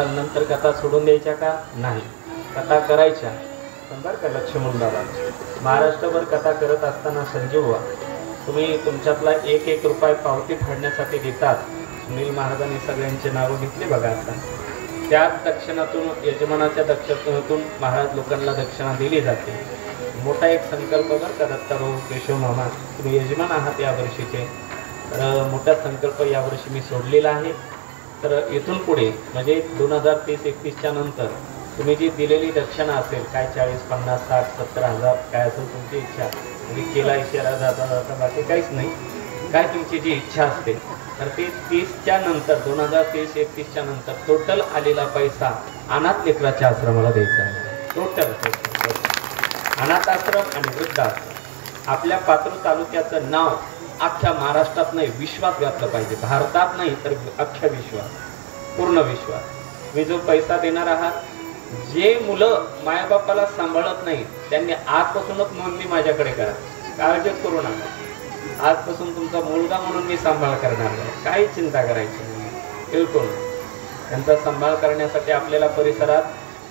नंतर कथा सोडून द्यायच्या का नाही, कथा करायच्या. पण बरं का लक्ष्मण दादा, महाराष्ट्रभर कथा करत असताना संजीव तुम्ही तुमच्यातला एक एक रुपये पावती फाडण्यासाठी देतात. सुनील महाराजांनी सगळ्यांचे नावं घेतले बघा. आता त्याच दक्षिणातून, यजमानाच्या दक्षिणातून महाराज लोकांना दक्षिणा दिली जाते. मोठा एक संकल्प बरं का दत्ताभाऊ केशव मामा, तुम्ही यजमान आहात यावर्षीचे, तर मोठा संकल्प यावर्षी मी सोडलेला आहे. तर इथून पुढे म्हणजे 2030-31च्या नंतर तुम्ही जी दिलेली दक्षिणा असेल, काय 40, 50, 60, 70 हजार काय असेल तुमची इच्छा, म्हणजे केला इशारा जाता जाता बाकी काहीच नाही, काय तुमची जी इच्छा असते, तर ते 30च्या नंतर 2030-31च्या नंतर टोटल आलेला पैसा अनाथ लेकराच्या आश्रमाला द्यायचा आहे. टोटल अनाथ आश्रम आणि वृद्धाश्रम. आपल्या पात्र तालुक्याचं नाव अख्ख्या महाराष्ट्रात नाही, विश्वात घातलं पाहिजे. भारतात नाही तर अख्ख्या विश्वात, पूर्ण विश्वात. मी जो पैसा देणार आहात, जे मुलं मायाबापाला सांभाळत नाही त्यांनी आजपासूनच नोंदणी माझ्याकडे करा. काळजीच करू नका, आजपासून तुमचा मुलगा म्हणून मी सांभाळ करणार नाही, काही चिंता करायची नाही, बिलकुल. त्यांचा सांभाळ करण्यासाठी आपल्याला परिसरात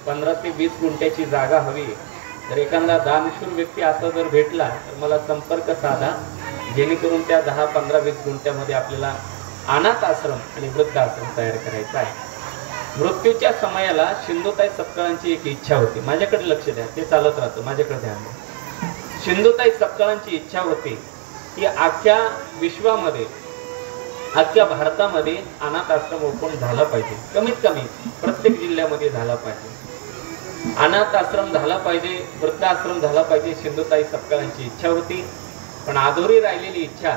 15 ते 20 गुंठ्याची जागा हवी. जर एखादा दानशूर व्यक्ती असा जर भेटला तर मला संपर्क साधा, जेणेकरून त्या 10, 15, 20 गुंठ्यामध्ये आपल्याला अनाथ आश्रम आणि वृद्धाश्रम तयार करायचा आहे. मृत्यूच्या समयाला सिंधुताई सपकाळांची एक इच्छा होती. माझ्याकडे लक्ष द्या, ते चालत राहतं, माझ्याकडे ध्यान द्या. सिंधुताई सपकाळांची इच्छा होती की अख्ख्या विश्वामध्ये, अख्ख्या भारतामध्ये अनाथ आश्रम ओपन झाला पाहिजे. कमीत कमी प्रत्येक जिल्ह्यामध्ये झाला पाहिजे. अनाथ आश्रम झाला पाहिजे, वृद्धाश्रम झाला पाहिजे. सिंधुताई सपकाळांची इच्छा होती. पण अधुरी राहिलेली इच्छा,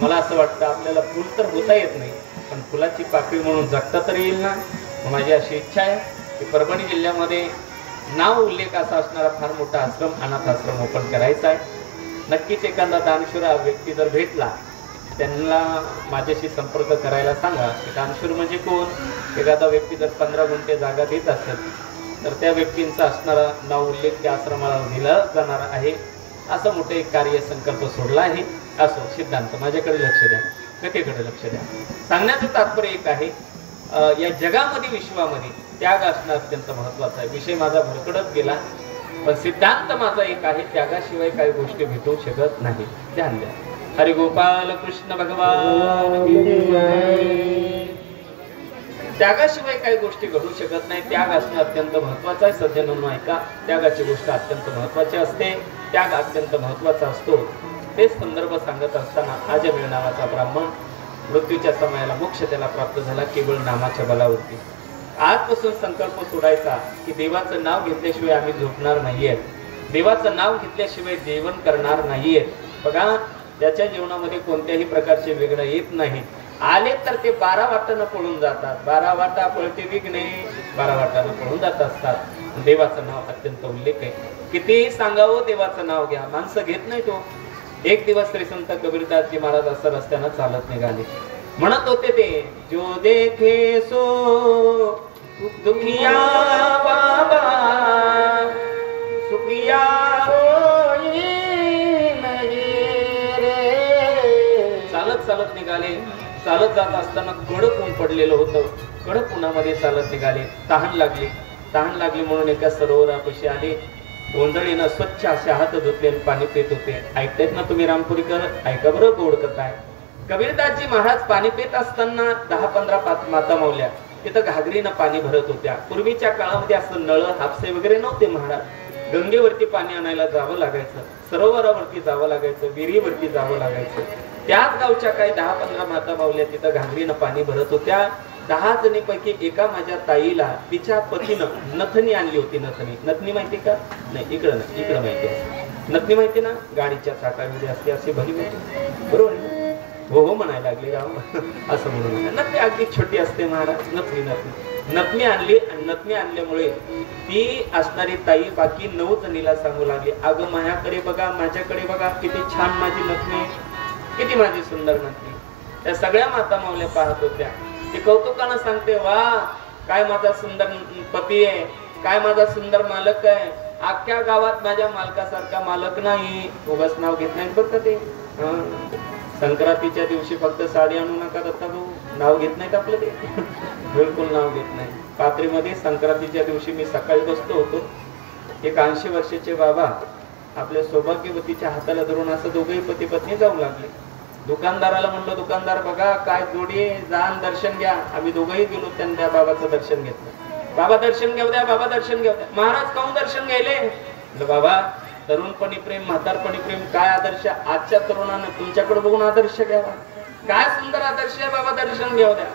मला असं वाटतं आपल्याला फुल तर होता येत नाही, पण फुलाची पाकळी म्हणून जगता तर येईल ना. माझी अशी इच्छा आहे की परभणी जिल्ह्यामध्ये नाव उल्लेख असा असणारा फार मोठा आश्रम, अनाथ आश्रम ओपन करायचा आहे. नक्कीच एखादा दानशूर व्यक्ती जर भेटला त्यांना माझ्याशी संपर्क करायला सांगा. दानशूर म्हणजे कोण? एखादा व्यक्ती जर 15 गुंठे जागा देत असेल तर त्या व्यक्तींचा असणारा नाव उल्लेख त्या आश्रमाला दिला जाणार आहे. असं मोठे एक कार्य संकल्प सोडला आहे. असो सिद्धांत, माझ्याकडे लक्ष द्या, कथेकडे लक्ष द्या. सांगण्याचं तात्पर्य एक आहे, या जगामध्ये, विश्वामध्ये त्याग असणं अत्यंत महत्वाचं आहे. विषय माझा भरकडत गेला, पण सिद्धांत माझा एक आहे, त्यागाशिवाय काही गोष्टी भेटू शकत नाही. ध्यान द्या. हरी गोपाल कृष्ण भगवान. त्यागाशिवाय काही गोष्टी घडू शकत नाही. त्याग असणं अत्यंत महत्वाचं आहे. सज्जनांनो ऐका, त्यागाची गोष्ट अत्यंत महत्वाची असते. त्याग अत्यंत महत्वाचा असतो. तेच संदर्भ सांगत असताना आजमिळ नावाचा ब्राह्मण मृत्यूच्या समयाला मोक्ष त्याला प्राप्त झाला केवळ नामाच्या बलावरती. आजपासून संकल्प सोडायचा की देवाचं नाव घेतल्याशिवाय आम्ही झोपणार नाहीये, देवाचं नाव घेतल्याशिवाय जेवण करणार नाहीये. बघा, त्याच्या जीवनामध्ये कोणत्याही प्रकारचे विघ्न येत नाही. आले तर ते 12 वाटानं पळून जातात. 12 वाटा पळते विघ्ने 12 वाटानं पळून जात असतात. देवाचं नाव अत्यंत उल्लेख आहे. कितीही सांगावं देवाचं नाव घ्या, माणसं घेत नाही. तो एक दिवस श्री संत कबीरदासजी महाराज असं रस्त्यानं चालत निघाले. म्हणत होते ते, जो देखे सो दुखिया बाबा सुखिया होई नाही रे. चालत चालत निघाले. चालत जात असताना कडक ऊन पडलेलं होतं. कडक उन्हामध्ये चालत निघाले. तहान लागली म्हणून एका सरोवरापाशी आले. गोंधळीनं स्वच्छ असे हात धुतले, पाणी पित होते. ऐकतायत ना तुम्ही रामपुरीकर? ऐका बरं गोड कथा आहे. कबीरदासजी महाराज पाणी पित असताना 10-15 माता मावल्या तिथं घागरीनं पाणी भरत होत्या. पूर्वीच्या काळामध्ये असं नळ, हापसे वगैरे नव्हते. महाराज गंगेवरती पाणी आणायला जावं लागायचं, सरोवरावरती जावं लागायचं, विहिरीवरती जावं लागायचं. त्याच गावच्या काही 10-15 माता मावल्या तिथं घागरीनं पाणी भरत होत्या. 10 जणीपैकी एका माझ्या ताईला तिच्या पतीनं नथनी आणली होती. नथनी माहिती का? नाही, इकडं माहिती आहे. नथनी माहिती ना, गाडीच्या चाकामध्ये असते, असे भरी होती. बरोबर आहे? हो हो म्हणायला लागली राव असं म्हणून. नथनी अगदी छोटी असते महाराज. नथनी आणली. आणि नथनी आणल्यामुळे ती असणारी ताई बाकी 9 जणीला सांगू लागली, अगं माझ्याकडे बघा, माझ्याकडे बघा, किती छान माझी नथनी, किती माझी सुंदर नथनी. त्या सगळ्या माता मावल्या पाहत होत्या. ती कौतुकानं सांगते, वा काय माझा सुंदर पती आहे, काय माझा सुंदर मालक आहे. अख्ख्या गावात माझ्या मालकासारखा मालक नाही. उगाच नाव घेत नाहीत बरं का ते. संक्रांतीच्या दिवशी फक्त साडी आणू नका दत्ता भाऊ, नाव घेत नाहीत आपलं ते. बिलकुल नाव घेत नाही. पात्रीमध्ये संक्रांतीच्या दिवशी मी सकाळी बसतो होतो. एक 80 वर्षाचे बाबा आपल्या सौभाग्यवतीच्या हाताला धरून असं दोघेही पती पत्नी जाऊ लागले. दुकानदाराला म्हणलं, दुकानदार बघा काय जोडी, जाण दर्शन घ्या. आम्ही दोघंही गेलो, त्यांनी त्या बाबाचं दर्शन घेतलं. बाबा दर्शन घेऊ द्या, बाबा दर्शन घेऊ द्या. महाराज काऊन दर्शन घ्यायले? बाबा तरुणपणी प्रेम, म्हातारपणी प्रेम, काय आदर्श. आजच्या तरुणानं तुमच्याकडे बघून आदर्श घ्यावा. काय सुंदर आदर्श आहे बाबा, दर्शन घेऊ द्या.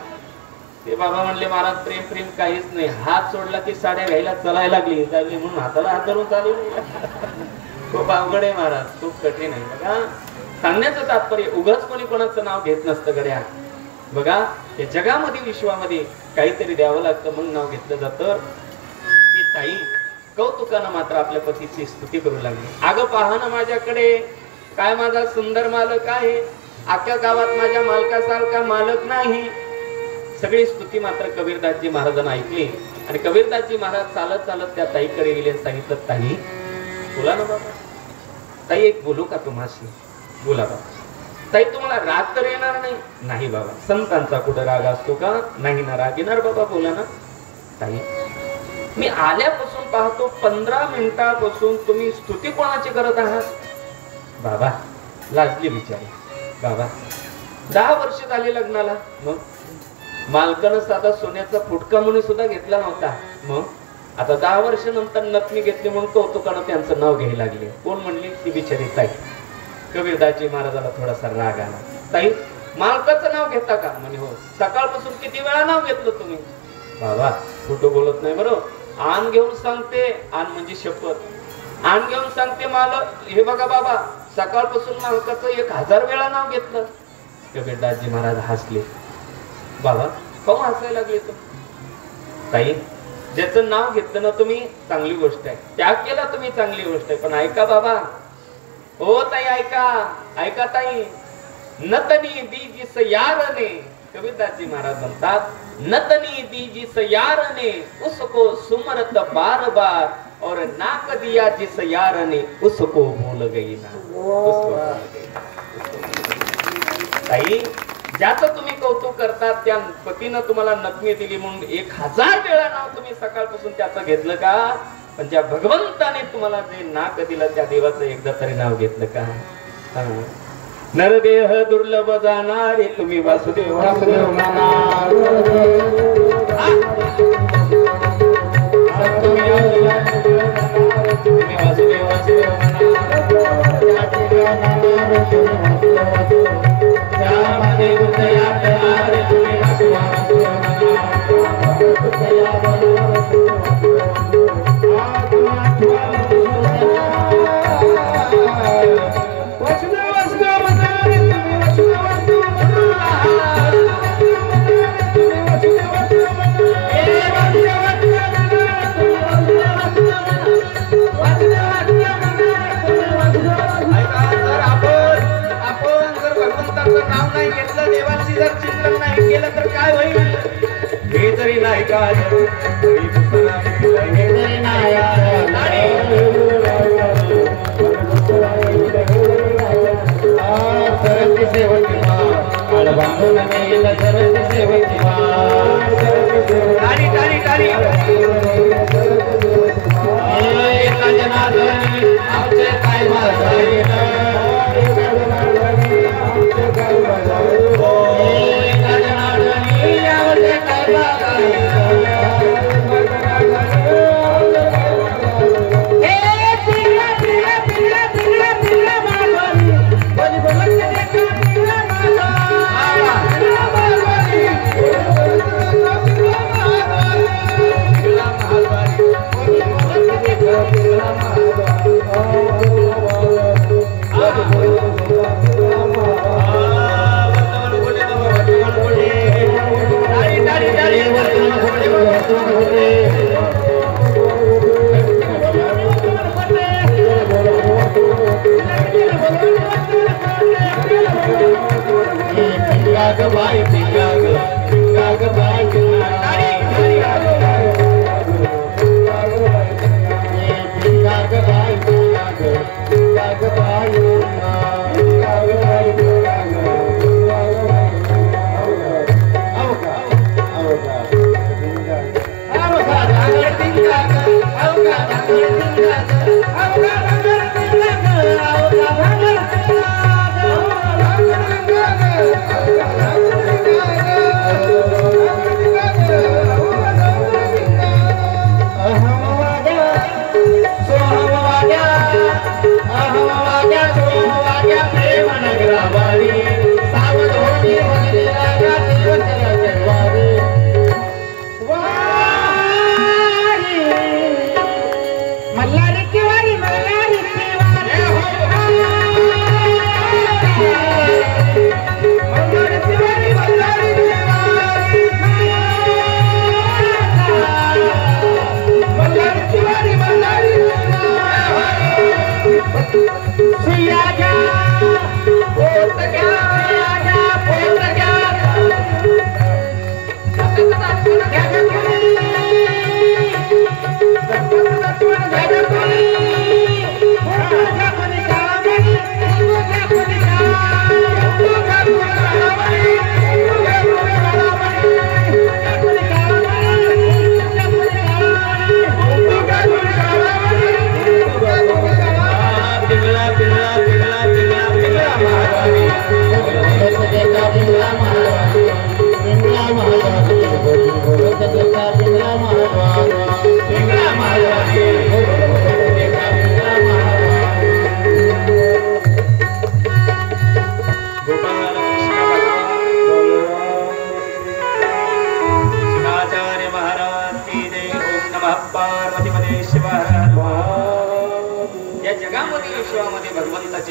ते बाबा म्हणले, महाराज प्रेम प्रेम काहीच नाही. हात सोडला की साड्या घ्यायला चलायला लागली म्हणून हाताला हात धरून चालू. खूप अवघड आहे महाराज, खूप कठीण आहे. बघा सांगण्याचं तात्पर्य, उगाच कोणी कोणाचं नाव घेत नसतं गड्या. बघा या जगामध्ये विश्वामध्ये काहीतरी द्यावं लागतं, मग नाव घेतलं जातं. ती ताई कौतुकानं मात्र आपल्या पतीची स्तुती करू लागली. अगं पहा ना माझ्याकडे, काय माझा सुंदर मालक आहे, अख्ख्या गावात माझ्या मालकासारखा मालक नाही. सगळी स्तुती मात्र कबीरदासजी महाराजांना ऐकली आणि कबीरदासजी महाराज चालत चालत त्या ताईकडे गेले. सांगितलं, ताई बोला ना बाबा. ताई एक बोलू का तुम्हाशी? बोला बाबा. ताई तुम्हाला राग तर येणार नाही? नाही बाबा. संतांचा कुठं राग असतो का? नाही ना, राग येणार बाबा, बोला ना. ताई मी आल्यापासून पाहतो 15 मिनिटापासून तुम्ही स्तुती कोणाची करत आहात? बाबा लाजली बिचारी. बाबा 10 वर्ष झाले लग्नाला, मग मालकानं साधा सोन्याचा फुटका म्हणून सुद्धा घेतला नव्हता. मग आता 10 वर्ष नंतर नथनी घेतली म्हणून कौतुकानं त्यांचं नाव घ्यायला लागले. कोण म्हणली? ती बिचारी ताई. कबीरदासजी महाराजाला थोडासा राग आला. ताई मालकाचं नाव घेता का? म्हणे हो. सकाळपासून किती वेळा नाव घेतलं तुम्ही? बाबा खोटं बोलत नाही बरं. आण घेऊन सांगते, आण म्हणजे शपथ. आण घेऊन सांगते मालक, हे बघा बाबा सकाळपासून मालकाचं 1000 वेळा नाव घेतलं. कबीरदासजी महाराज हसले. बाबा काहून हसायला लागले तू? ताई ज्याचं नाव घेतलं ना तुम्ही चांगली गोष्ट आहे, त्याग केला तुम्ही चांगली गोष्ट आहे, पण ऐका बाबा. हो ताई ऐका, ऐका ताई. नतनी दीजिस यारने, कबीरदासजी महाराज म्हणतात, नतनी दीजिस यारने उसको सुमरत बार बार और नाक दिया जिस यारने उसको भूल गई ना. ताई ज्याचं तुम्ही कौतुक करतात त्या पतीनं तुम्हाला नथनी दिली म्हणून 1000 वेळा नाव तुम्ही सकाळपासून त्याचं घेतलं का? पण ज्या भगवंताने तुम्हाला जे नाक दिलं त्या देवाचं एकदा तरी नाव घेतलं का? नरदेह दुर्लभ जाणारे तुम्ही वासुदेव वासुदेव म्हणा. तुम्ही वासुदेव वासुदेव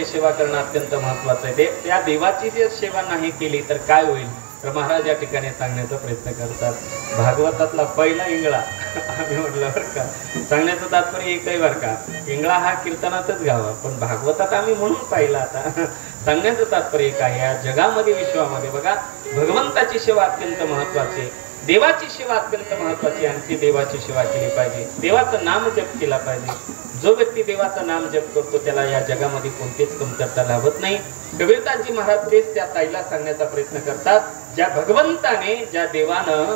सेवा करणं अत्यंत महत्वाचं आहे. त्या देवाची जर सेवा नाही केली तर काय होईल तर महाराज या ठिकाणी सांगण्याचा प्रयत्न करतात. भागवतातला पहिला इंगळा आम्ही म्हटलं बरं का, सांगण्याचं तात्पर्य एकही बरं का, इंगळा हा कीर्तनातच गावा, पण भागवतात आम्ही म्हणून पाहिला. आता सांगण्याचं तात्पर्य काय, या जगामध्ये विश्वामध्ये बघा भगवंताची सेवा अत्यंत महत्वाची आहे, देवाची सेवा अत्यंत महत्वाची, आणि ती देवाची सेवा केली पाहिजे, देवाचं नाम जप केला पाहिजे. जो व्यक्ती देवाचं नाम जप करतो त्याला या जगामध्ये कोणतीच कमतरता लाभत नाही. कबीरदासजी महाराज तेच त्या ताईला सांगण्याचा प्रयत्न करतात, ज्या भगवंताने, ज्या देवानं,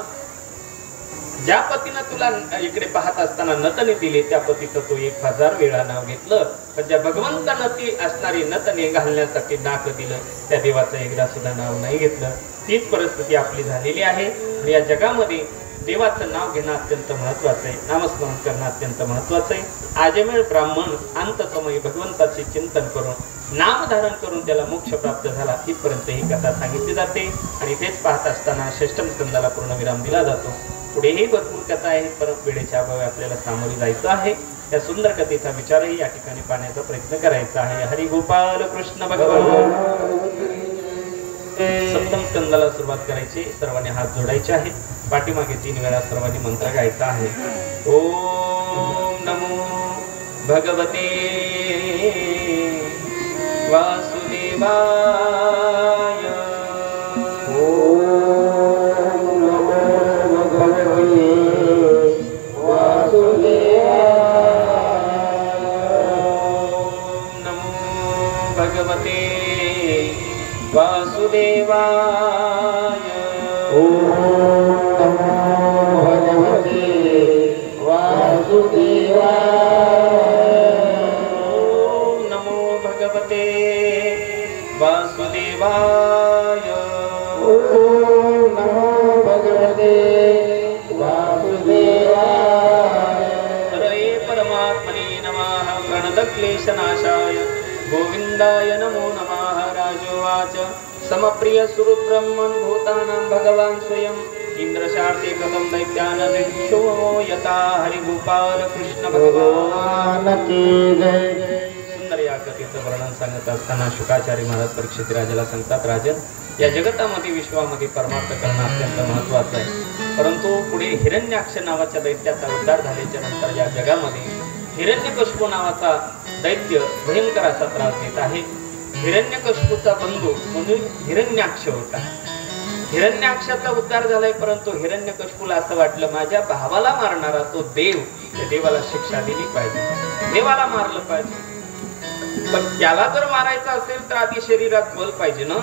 ज्या पतीनं तुला इकडे पाहत असताना नतने दिले त्या पतीचं तू 1000 वेळा नाव घेतलं, पण ज्या भगवंतानं ती असणारी नतने घालण्यासाठी नाक दिलं त्या देवाचं एकदा सुद्धा नाव नाही घेतलं. तीच परिस्थिती आपली झालेली आहे. आणि या जगामध्ये देवाचं नाव घेणं अत्यंत महत्वाचं आहे, नामस्मरण करणं अत्यंत महत्वाचं आहे. आजमेळ ब्राह्मण अंतसमयी भगवंताचे चिंतन करून नाम धारण करून त्याला मोक्ष प्राप्त झाला, इथपर्यंत ही कथा सांगितली जाते. आणि तेच पाहत असताना षष्ठम स्कंदाला पूर्णविराम दिला जातो. पुढेही भरपूर कथा आहे, परत वेळेच्या अभावी आपल्याला सामोरे जायचं आहे. त्या सुंदर कथेचा विचारही या ठिकाणी पाहण्याचा प्रयत्न करायचा आहे. हरी गोपाल कृष्ण भगवान. सप्तम स्कंदाला सुरुवात करायची, सर्वांनी हात जोडायचे आहेत, पाठीमागे 3 वेळा सर्वांनी मंत्र गायचा आहे. ओम नमो भगवते वासुदेवाय. ओम नमो भगवते वासुदेवाय. ओम नमो भगवते वासुदेवाय. ओम क्लेशनाशाय गोविंदाय नमो नमः. राजोवाच समप्रिय सुरुद्रह्मन् भूतानां भगवान् स्वयं इंद्रशार्ते कथं दैत्यान दिक्षो यथा. हरि गोपाल कृष्ण भगवान की जय. सुंदर या कथेचं वर्णन सांगत असताना शुकाचार्य महाराज परीक्षित राजाला सांगतात, राजन, या जगतामध्ये विश्वामध्ये परमार्थ करणं अत्यंत महत्वाचं आहे, परंतु पुढे हिरण्याक्ष नावाच्या दैत्याचा उद्धार झाल्याच्या नंतर या जगामध्ये हिरण्यकशिपू नावाचा दैत्य भयंकर असा त्रास देत आहे. हिरण्यकशिपूचा बंधू म्हणून हिरण्याक्ष होता. हिरण्याक्षाचा उद्धार झालाय, परंतु हिरण्यकशिपूला असं वाटलं माझ्या भावाला मारणारा तो देव, त्या देवाला शिक्षा दिली पाहिजे, देवाला मारलं पाहिजे. पण त्याला जर मारायचं असेल तर आधी शरीरात बल पाहिजे ना,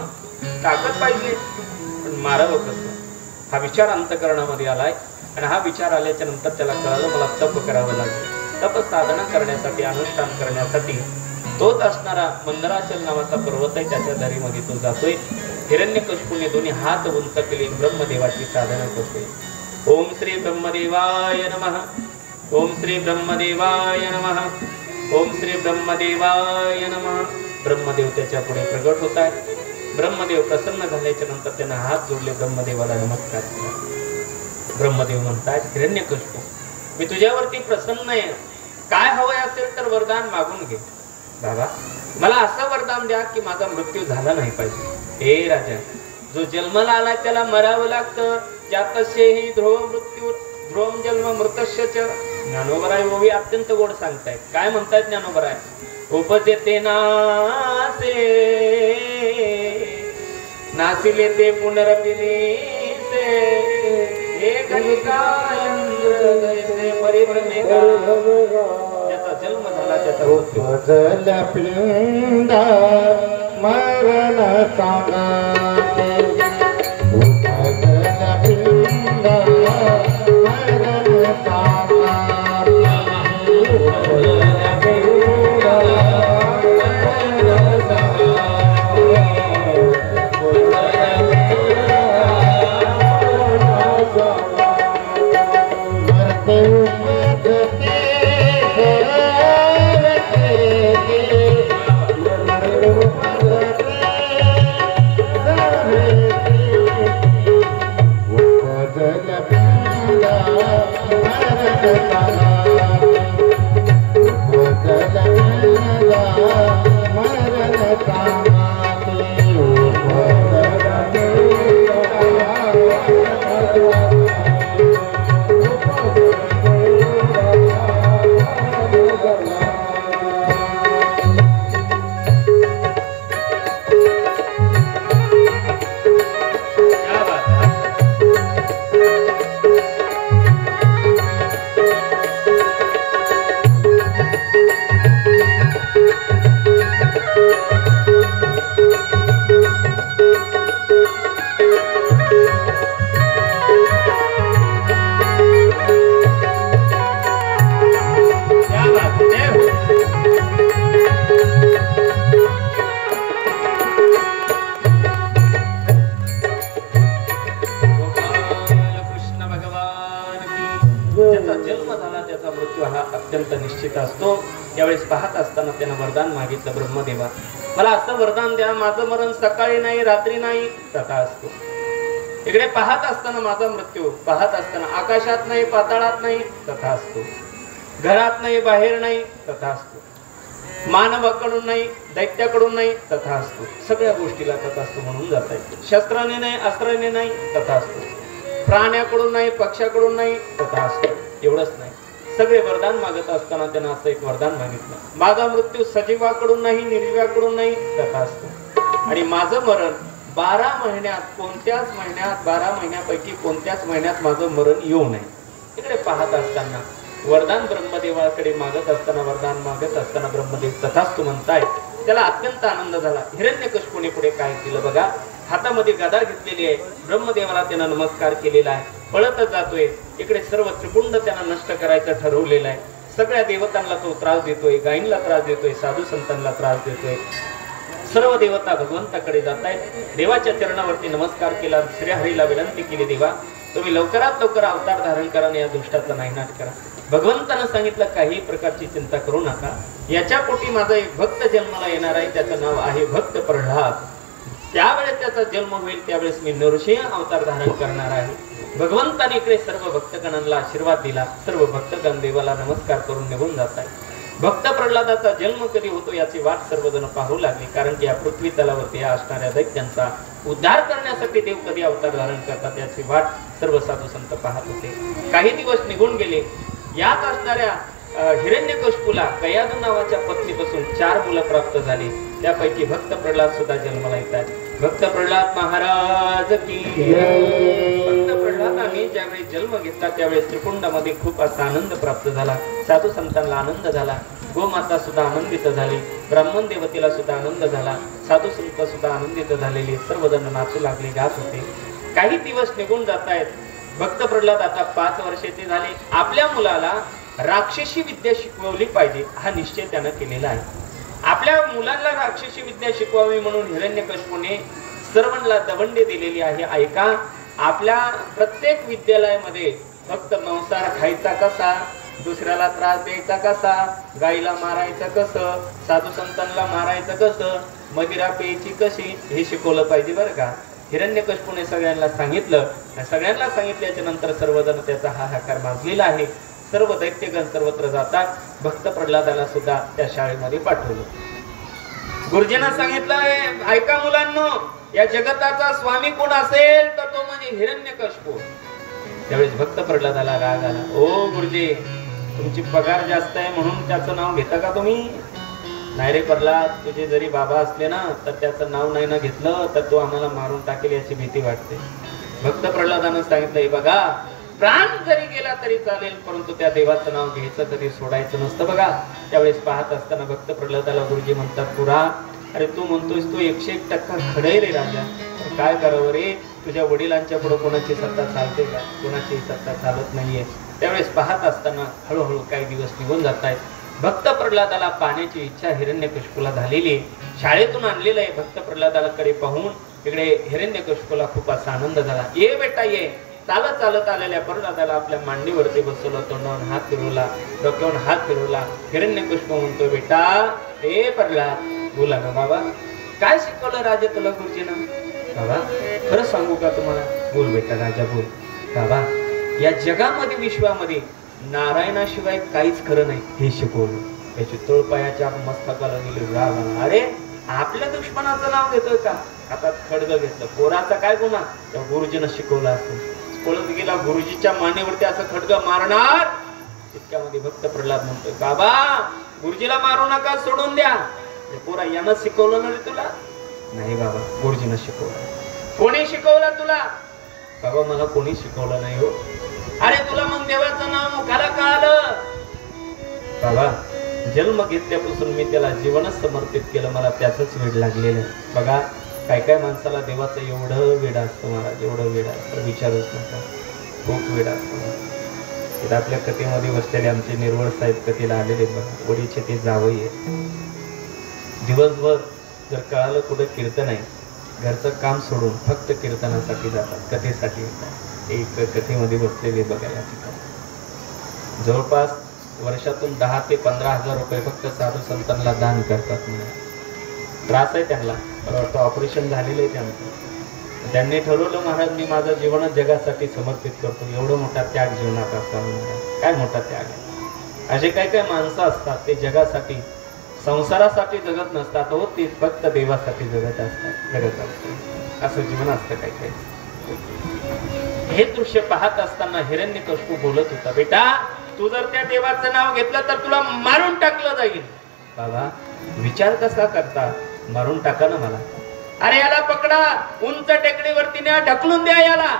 ताकद पाहिजे, पण मारावं कसं, हा विचार अंतःकरणामध्ये आलाय. आणि हा विचार आल्याच्या नंतर त्याला कळालं मला तप करावं लागेल. तपसाधना करण्यासाठी, अनुष्ठान करण्यासाठी तोच असणारा मंदराचल नावाचा पर्वत आहे, त्याच्या दरीमध्ये तो जातोय. हिरण्यकशिपूने दोन्ही हात उंच केले, ब्रह्मदेवाची साधना करतोय. ओम श्री ब्रह्मदेवाय नमः. ओम श्री ब्रह्मदेवाय नमः. ओम श्री ब्रह्मदेवाय नमः. ब्रह्मदेव त्याच्या पुढे प्रगट होत आहे. ब्रह्मदेव प्रसन्न झाल्याच्या नंतर त्यांना हात जोडले, ब्रह्मदेवाला नमस्कार केला. ब्रह्मदेव म्हणतात, हिरण्यकशिपू, मी तुझ्यावरती प्रसन्न आहे. काय हवंय असेल तर वरदान मागून घे. बाबा, मला असं वरदान द्या की माझा मृत्यू झाला नाही पाहिजे. हे राजा, जो जन्माला आलाय त्याला मरावं लागतं. जातस्येहि ध्रुव मृत्यू ध्रुवम जन्म मृतस्य च. ज्ञानोबराय ओवी अत्यंत गोड सांगतायत. काय म्हणतायत ज्ञानोबराय? उपजेते नासे नासिले ते पुनरपिनीसे एक परिभ्रमे. त्याचा जन्म झाला, त्याचा पिंड मरण सांगा. यावेळेस पाहत असताना त्यानं वरदान मागितलं, ब्रह्मदेवा मला असं वरदान द्या, माझं मरण सकाळी नाही रात्री नाही तथा असतो. इकडे पाहत असताना माझा मृत्यू, पाहत असताना आकाशात नाही पाताळात नाही तथा असतो, घरात नाही बाहेर नाही तथा असतो, मानवाकडून नाही दैत्याकडून नाही तथा असतो. सगळ्या गोष्टीला तथा असतो म्हणून जात आहे. शस्त्राने नाही अस्त्राने नाही तथा असतो, प्राण्याकडून नाही पक्षाकडून नाही तथा असतो. एवढंच नाही, सगळे वरदान मागत असताना त्यांना असं एक वरदान मागितलं, माझा मृत्यू सजीवाकडून नाही निर्जीवाकडून नाही तथा असतो. आणि माझं मरण 12 महिन्यात कोणत्याच महिन्यात 12 महिन्यापैकी कोणत्याच महिन्यात माझं मरण येऊ नये. इकडे पाहत असताना वरदान ब्रह्मदेवाकडे मागत असताना, वरदान मागत असताना ब्रह्मदेव तथास्तु म्हणताय. त्याला अत्यंत आनंद झाला. हिरण्यकशिपूने पुढे काय केलं बघा, हातामध्ये गदा घेतलेली आहे, ब्रह्मदेवाला त्यानं नमस्कार केलेला आहे, पळत जातोय. इकडे सर्व त्रिपुंड त्यांना नष्ट करायचं ठरवलेलं आहे. सगळ्या देवतांना तो त्रास देतोय, गायींना त्रास देतोय, साधू संतांना त्रास देतोय. सर्व देवता भगवंताकडे जात आहेत. देवाच्या चरणावरती नमस्कार केला, श्रीहरीला विनंती केली, देवा तुम्ही लवकरात लवकर अवतार धारण करा आणि या दुष्टाचा नायनाट करा. भगवंतानं सांगितलं काही प्रकारची चिंता करू नका, याच्या पोटी माझा एक भक्त जन्माला येणार आहे, त्याचं नाव आहे भक्त प्रल्हाद. त्यावेळेस त्याचा जन्म होईल, त्यावेळेस मी नृसिंह अवतार धारण करणार आहे. भगवंताने इकडे सर्व भक्तगणांना आशीर्वाद दिला. सर्व भक्तगण देवाला नमस्कार करून निघून जात आहेत. भक्त प्रल्हादाचा जन्म कधी होतो याची वाट सर्वजण पाहू लागली, कारण की या पृथ्वी तलावरती या असणाऱ्या दैत्यांचा उद्धार करण्यासाठी देव कधी अवतार धारण करतात याची वाट सर्व साधू संत पाहत होते. काही दिवस निघून गेले. यात असणाऱ्या हिरण्यकशिपूला कयादू नावाच्या पत्नीपासून 4 मुलं प्राप्त झाली. त्यापैकी भक्त प्रल्हाद सुद्धा जन्माला येतात. भक्त प्रल्हाद महाराज की. भक्त प्रल्हादाने ज्यावेळी जन्म घेतला त्यावेळेस त्रिपुंडामध्ये खूप असा आनंद प्राप्त झाला. साधू संतांना आनंद झाला, गोमाता सुद्धा आनंदित झाली, ब्राह्मण देवतेला सुद्धा आनंद झाला, साधू संत सुद्धा आनंदित झालेले, सर्वजण नाचू लागले, गात होते. काही दिवस निघून जात आहेत. भक्त प्रल्हाद आता 5 वर्षाचे झाले. आपल्या मुलाला राक्षसी विद्या शिकवली पाहिजे हा निश्चय त्यानं केलेला आहे. आपल्या मुलांना राक्षसी विद्या शिकवावी म्हणून हिरण्यकशिपूने सर्वांना दवंडी दिलेली आहे. ऐका, आपल्या प्रत्येक विद्यालयामध्ये फक्त मांसाहार खायचा कसा, दुसऱ्याला त्रास द्यायचा कसा, गाईला मारायचं कसं, साधू संतांना मारायचं कसं, मदिरा प्यायची कशी, हे शिकवलं पाहिजे बरं का. हिरण्यकशिपूने सगळ्यांना सांगितलं. सगळ्यांना सांगितल्याच्या नंतर सर्वजण त्याचा हाहाकार माजलेला आहे. सर्व दैत्यगण सर्वत्र जातात. भक्त प्रल्हादाला सुद्धा त्या शाळेमध्ये पाठवलं. गुरुजींना सांगितलं, ऐका मुलांनो, या जगताचा स्वामी कोण असेल तर तो म्हणजे हिरण्यकशिपू. त्यावेळेस भक्त प्रल्हादाला राग आला. ओ गुरुजी, तुमची पगार जास्त आहे म्हणून त्याचं नाव घेता का तुम्ही? नाही रे प्रल्हाद, तुझे जरी बाबा असले ना तर त्याचं नाव नाही ना घेतलं तर तो आम्हाला मारून टाकेल याची भीती वाटते. भक्त प्रल्हादानं सांगितलंय, बघा, प्राण जरी गेला तरी चालेल परंतु त्या देवाचं नाव घ्यायचं कधी सोडायचं नसतं. बघा, त्यावेळेस पाहत असताना भक्त प्रल्हादाला गुरुजी म्हणतात, पुरा, अरे तू म्हणतोयस तू 101% खडय रे राजा, काय करावं रे, तुझ्या वडिलांच्या पुढे कोणाची सत्ता चालते का? कोणाची सत्ता चालत नाहीये. त्यावेळेस पाहत असताना हळूहळू काही दिवस निघून जात आहेत. भक्त प्रल्हादाला पाहण्याची इच्छा हिरण्यकशिपूला झालेली. शाळेतून आणलेलं आहे. भक्त प्रल्हादाकडे पाहून इकडे हिरण्यकशिपूला खूप असा आनंद झाला. ये बेटा ये. चालत चालत आलेल्या प्रल्हादाला आपल्या मांडीवरती बसवलं, तोंडावर हात फिरवला, डोक्यावर हात फिरवला. हिरण्यकशिपू म्हणतो, बेटा हे प्रल्हाद, बोला ना बाबा, काय शिकवलं राजा तुला गुरुजीनं? बाबा खरं सांगू का तुम्हाला? बोल बेटा राजा बोल. बाबा, या जगामध्ये विश्वामध्ये नारायणाशिवाय काहीच खरं नाही हे शिकवलं. त्याची तोळपायाच्या मस्तकाला गेली राग आला. अरे आपल्या दुश्मनाचं नाव घेतोय का? आता खडग घेतलं. पोराचा काय गुन्हा? त्या गुरुजीनं शिकवलं असतं. पळत गेला, गुरुजीच्या मानेवरती असं खडग मारणार. तितक्यामध्ये भक्त प्रल्हाद म्हणतोय, बाबा गुरुजीला मारू नका, सोडून द्या. पोरा यानं शिकवलं ना रे तुला? नाही बाबा, गुरुजीनं शिकवलं. कोणी शिकवलं तुला? बाबा मला कोणी शिकवलं नाही हो. अरे तुला मग देवाचं नाव मुखाला का आलं? बाबा जन्म घेतल्यापासून मी त्याला जीवनच समर्पित केलं, मला त्याचंच वेड लागलेलं. बघा काय काय माणसाला देवाचं एवढं वेड असतं महाराज, एवढं वेड असतं विचारूच नका, खूप वेड असतं. इथं आपल्या कथेमध्ये बसलेले आमचे निर्वळ साहेब कथेला आलेले बघा, वडीचे ते जावई आहे. दिवसभर जर कळालं कुठं कीर्तन आहे, घरचं काम सोडून फक्त कीर्तनासाठी जातात, कथेसाठी येतात. एक कथेमध्ये बसलेले बघा या ठिकाणी जवळपास वर्षातून 10 ते 15 हजार रुपये फक्त साधू संतांना दान करतात. म्हणजे त्रास आहे त्यांना, मला वाटतं ऑपरेशन झालेलं आहे त्यांचं. त्यांनी ठरवलं, महाराज मी माझं जीवनच जगासाठी समर्पित करतो. एवढं मोठा त्याग जीवनात असता, काय मोठा त्याग आहे. असे काय काय माणसं असतात ते जगासाठी, संसारासाठी जगत नसतात हो, ते फक्त देवासाठी जगत असतात. असं जीवन असतं काय काय. हे दृश्य पाहत असताना हिरण्यकशिपू बोलत होता, बेटा तू जर त्या देवाचं नाव घेतलं तर तुला मारून टाकलं जाईल. बाबा विचार कसा करता, मारून टाका ना मला. अरे याला पकडा, उंच टेकडीवरती न्या, ढकलून द्या याला.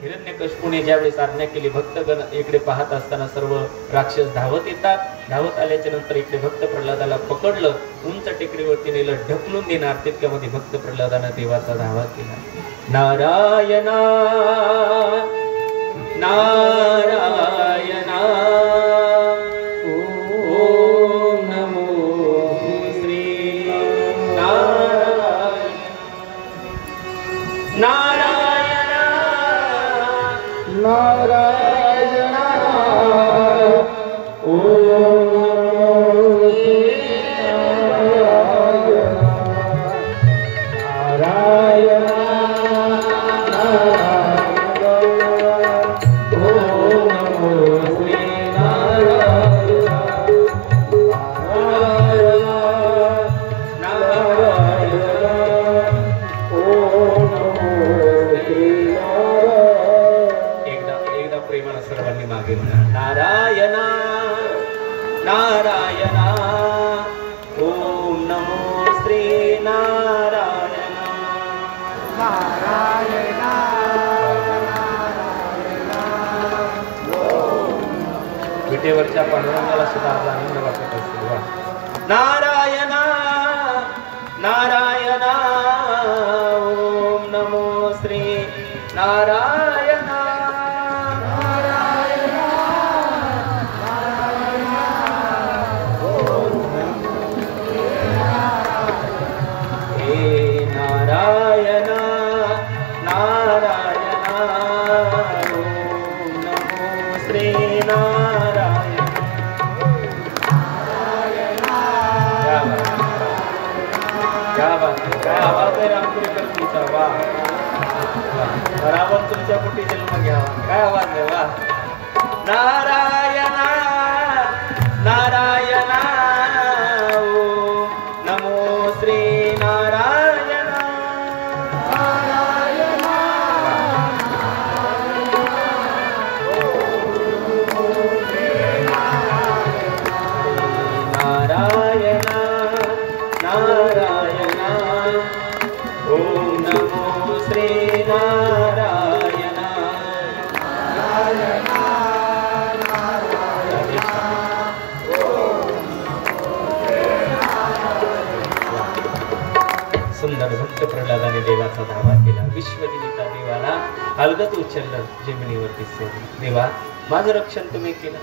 हिरण्यकशिपूने ज्यावेळेस आज्ञा केली, भक्तगण इकडे पाहत असताना सर्व राक्षस धावत येतात. धावत आल्याच्या नंतर इकडे भक्त प्रल्हादाला पकडलं, उंच टेकडीवरती नेलं, ढकलून देणार. तितक्यामध्ये भक्त प्रल्हादानं देवाचा धावा केला. नारायणा नारायणा ओम नमो श्री नारायण नारायण नारायण ओम नमो नारायण विटेवरच्या पांडुरंगाला सुद्धा आज आनंद वाटत असतो. नारायण नारायण ओम नमो श्री नारायण नारायण नारायण क्या बात है, काय आवाज आहे रामपुरीकर तुमचा, वा बराबर तुमच्या पोटी जन्म घ्यावा, काय आवाज आहे, वा नारायणा नारायणा ओ नमो श्री नारायण नारायण नारायण ओम नमो श्री नारायण सुंदर भक्त प्रल्हादाने देवाचा धावा केला. विश्वदिता देवाला अलगत उचललं, जमिनीवरती सोडलं. देवा माझं रक्षण तुम्ही केलं.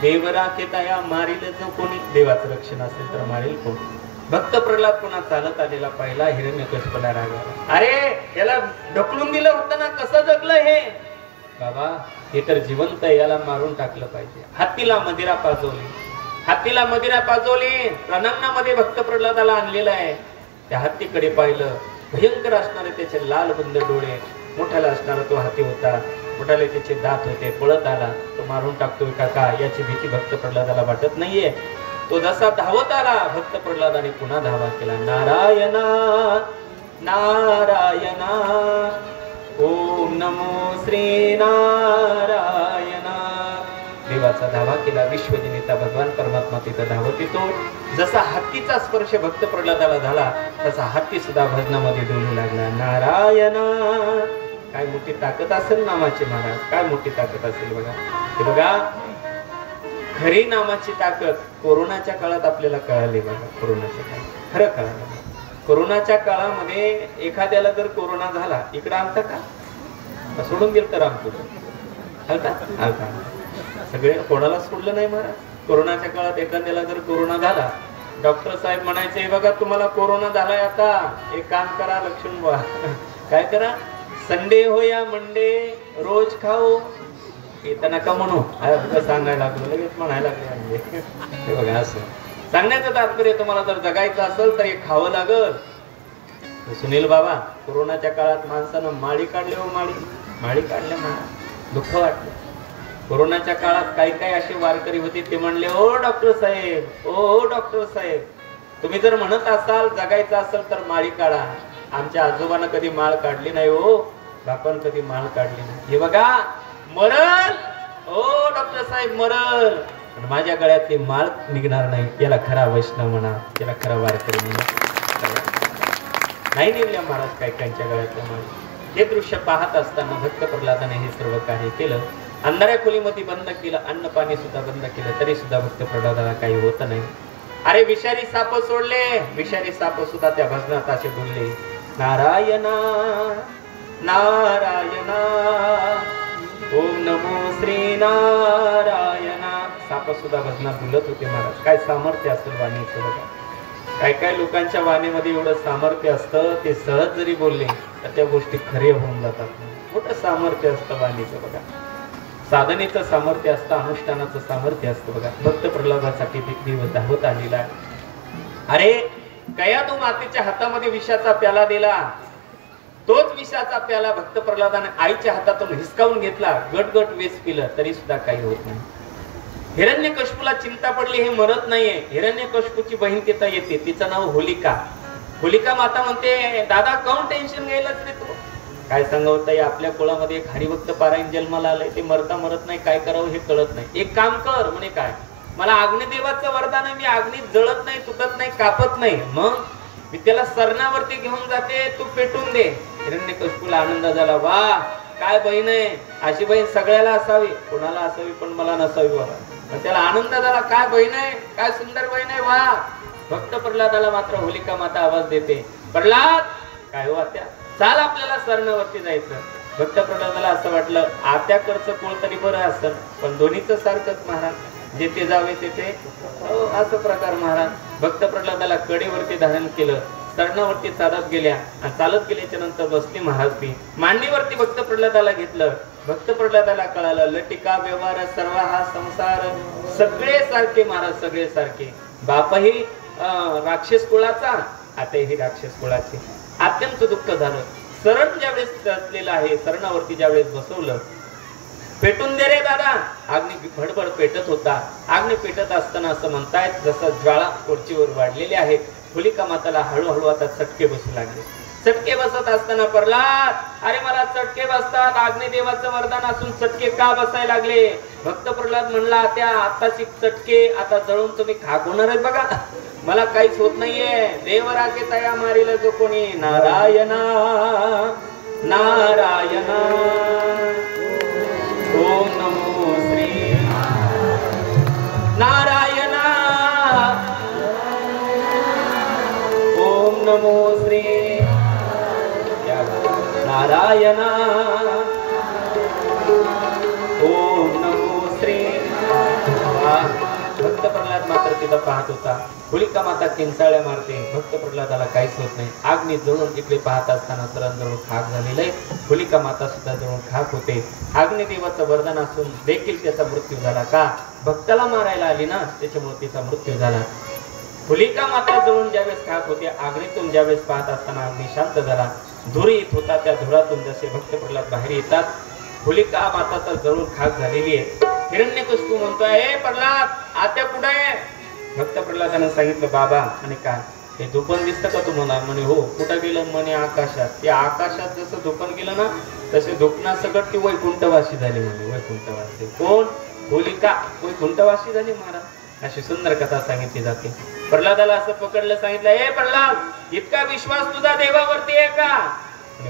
देवरा केताया मारील जो कोणी, देवाचं रक्षण असेल तर मारील कोण. भक्त प्रल्हाद पुन्हा चालत आलेला पाहिला, हिरण्यकश्यपाला रागावला. अरे याला ढकलून दिलं होतं ना, कसं जगलं हे. बाबा हे तर जिवंत आहे, याला मारून टाकलं पाहिजे. हत्तीला मदिरा पाजवली, हत्तीला मदिरा पाजवली, रणांगणामध्ये भक्त प्रल्हादाला आणलेला आहे. त्या हत्तीकडे पाहिलं, भयंकर असणारे त्याचे लाल बुंद डोळे, मोठ्याला असणारा तो हाती होता, मोठ्याला त्याचे दात होते. पळत आला, तो मारून टाकतोय का काय याची भीती भक्त प्रल्हादाला वाटत नाहीये. तो जसा धावत आला, भक्त प्रल्हादाने पुन्हा धावा केला. नारायणा नारायणा ओम नमो श्री नारायण. देवाचा धावा केला. विश्वजनिता भगवान परमात्मा तिथं धावत येतो. जसा हत्तीचा स्पर्श भक्त प्रल्हादाला झाला, तसा हत्ती सुद्धा भजनामध्ये डोलू लागला. नारायण काय मोठी ताकद असेल नामाची महाराज, काय मोठी ताकद असेल बघा. हे बघा खरी नामाची ताकद कोरोनाच्या काळात आपल्याला कळाली बघा. कोरोनाच्या काळात खरं कळालं. कोरोनाच्या काळामध्ये एखाद्याला जर कोरोना झाला, इकडं आलता का, सोडून गेल तर आमचं आलता सगळे, कोणाला सोडलं नाही महाराज. कोरोनाच्या काळात एखाद्याला जर कोरोना झाला, डॉक्टर साहेब म्हणायचे बघा तुम्हाला कोरोना झालाय, आता एक काम करा लक्षण बघा, काय करा, संडे हो या मंडे रोज खाओ. येतं नका म्हणू, सांगायला लागलो, लगेच म्हणायला लागले. हे बघा असं सांगण्याचं तात्पर्य, तुम्हाला जर जगायचं असेल तर हे खावं लागल. सुनील बाबा कोरोनाच्या काळात माणसानं माळी काढली, हो माळी काढल्या, मला दुःख वाटलं. कोरोनाच्या काळात काही काही असे वारकरी होते, ते म्हणले ओ डॉक्टर साहेब, ओ डॉक्टर साहेब, तुम्ही जर म्हणत असाल जगायचं असेल तर माळी काढा. आमच्या आजोबानं कधी माळ काढली नाही हो, बापान कधी माळ काढली नाही. हे बघा मरल, ओ डॉक्टर साहेब मरल, पण माझ्या गळ्यातली माळ निघणार नाही. याला खरा वैष्णव म्हणा, याला खरा वारकरी म्हणा. नाही निघल्या महाराज काही काहींच्या गळ्यातल्या माळ. हे दृश्य पाहत असताना भक्त प्रल्हादाने हे सर्व कार्य केलं. अंधाऱ्या खोलीमध्ये बंद केलं, अन्न पाणी सुद्धा बंद केलं, तरी सुद्धा भक्त प्रल्हादाला काही होत नाही. अरे विषारी साप सोडले, विषारी साप सुद्धा त्या भजनात असे बोलले. नारायणा नारायणा ओम नमो श्री नारायणा. साप सुद्धा भजनात बोलत होते महाराज. काय सामर्थ्य असेल वाणीचं बघा. काय काय लोकांच्या वाणीमध्ये एवढं सामर्थ्य असतं, ते सहज जरी बोलले तर त्या गोष्टी खरे होऊन जातात. मोठं सामर्थ्य असतं वाणीचं बघा. साधनेचं सामर्थ्य असतं, अनुष्ठानाचं सामर्थ्य असतं बघा. भक्त प्रल्हादासाठी देव धावत आलेला आहे. अरे कयादू मातेच्या हातामध्ये विषाचा प्याला दिला, तोच विषाचा प्याला भक्त प्रल्हादाने आईच्या हातातून हिसकावून घेतला. गट गट वेस पिलं, तरी सुद्धा काही होत नाही. हिरण्यकश्यपूला चिंता पडली, हे मरत नाहीये. हिरण्यकश्यपूची बहीण तिथं येते, तिचं नाव होलिका. होलिका माता म्हणते दादा काऊन टेन्शन घ्यायलाच रे तू. काय सांगावं ताई, आपल्या कुळामध्ये एक हरिभक्त पारायण जन्माला आलंय, ते मरता मरत नाही, काय करावं हे कळत नाही. एक काम कर म्हणे, काय, मला अग्निदेवाचं वरदान आहे, मी अग्नीत जळत नाही, तुटत नाही, कापत नाही. मग मी त्याला सरणावरती घेऊन जाते, तू पेटून दे. हिरण्यकश्यपूला आनंद झाला. वा काय बहीण आहे, अशी बहीण सगळ्याला असावी, कोणाला असावी पण मला नसावी बाबा. त्याला आनंद झाला. काय बहीण आहे, काय सुंदर बहीण आहे, वा. भक्त प्रल्हादाला मात्र होलिका माता आवाज देते, प्रल्हाद काय हो आत्या, चाल आपल्याला सरणावरती जायचं. भक्त प्रल्हादाला असं वाटलं आत्याकडचं कोण तरी बरं असतं, पण दोन्हीचं सारखंच महाराज, जेथे जावे तेथे असं प्रकार महाराज. भक्त प्रल्हादाला कडेवरती धारण केलं, सरणावरती चालत गेल्या आणि चालत गेल्याच्या नंतर बसली महाराज ती मांडीवरती. भक्त प्रल्हादाला घेतलं, भक्त प्रल्हादाला कळालं लटिका व्यवहार सर्व हा संसार, सगळे सारखे महाराज, सगळे सारखे. बापही राक्षस कुळाचा, आताही राक्षस कुळाचे. अत्यंत दुःख झालं. शरण ज्यावेळेस असलेलं आहे, शरणावरती ज्यावेळेस बसवलं, पेटून दे रे दादा. अग्नी भडभड पेटत होता. अग्नी पेटत असताना असं म्हणतायत जसं ज्वाळा कोरचीवर वाढलेली आहे, होलिका माताला हळूहळू आता चटके बसू लागले. चटके बसत असताना प्रल्हाद, अरे मला चटके बसतात, अग्निदेवाचं वरदान असून चटके का बसायला लागले? भक्त प्रल्हाद म्हणला, त्या आताची चटके आता जळून तुम्ही खाक होणार आहेत बघा, मला काहीच होत नाहीये. देवराके तया मारील जो कोणी, नारायणा नारायणा ओम नमो श्री नारायणा ओम नमो श्री नारायणा ओम नमो श्री. भक्त प्रल्हाद मात्र तिथं पाहत होता. होलिका माता किंचाळ्या मारते, भक्त प्रल्हादाला काहीच होत नाही. अग्नी जळून इकडे पाहत असताना सरांजवळ खाक झालेलं आहे. होलिका माता सुद्धा जळून खाक होते. अग्निदेवाचं वरदान असून देखील त्याचा मृत्यू झाला. का? भक्ताला मारायला आली ना, त्याच्यामुळे तिचा मृत्यू झाला. होलिका माता जळून ज्यावेळेस खाक होते, अग्नीतून ज्यावेळेस पाहत असताना अग्नी शांत झाला. धूर येत होता. त्या धुरातून जसे भक्त प्रल्हाद बाहेर येतात, होलिका माता तर जळून खाक झालेली आहे. हिरण्यकशिपू म्हणतोय, हे प्रल्हाद आत्या कुठे आहे? भक्त प्रल्हादाने सांगितलं, बाबा आणि काय हे धुपण दिसतं का तुम्हाला? म्हणे हो. कुठं गेलं? म्हणे आकाशात. ते आकाशात जसं धुपण गेलं ना, तसे धुपणा सकट ती वैकुंठवासी झाली. म्हणे वैकुंठवासी कोण? होलिका वैकुंठवासी झाली महाराज. अशी सुंदर कथा सांगितली जाते. प्रल्हादाला असं पकडलं, सांगितलं, हे प्रल्हाद इतका विश्वास तुझा देवावरती आहे का?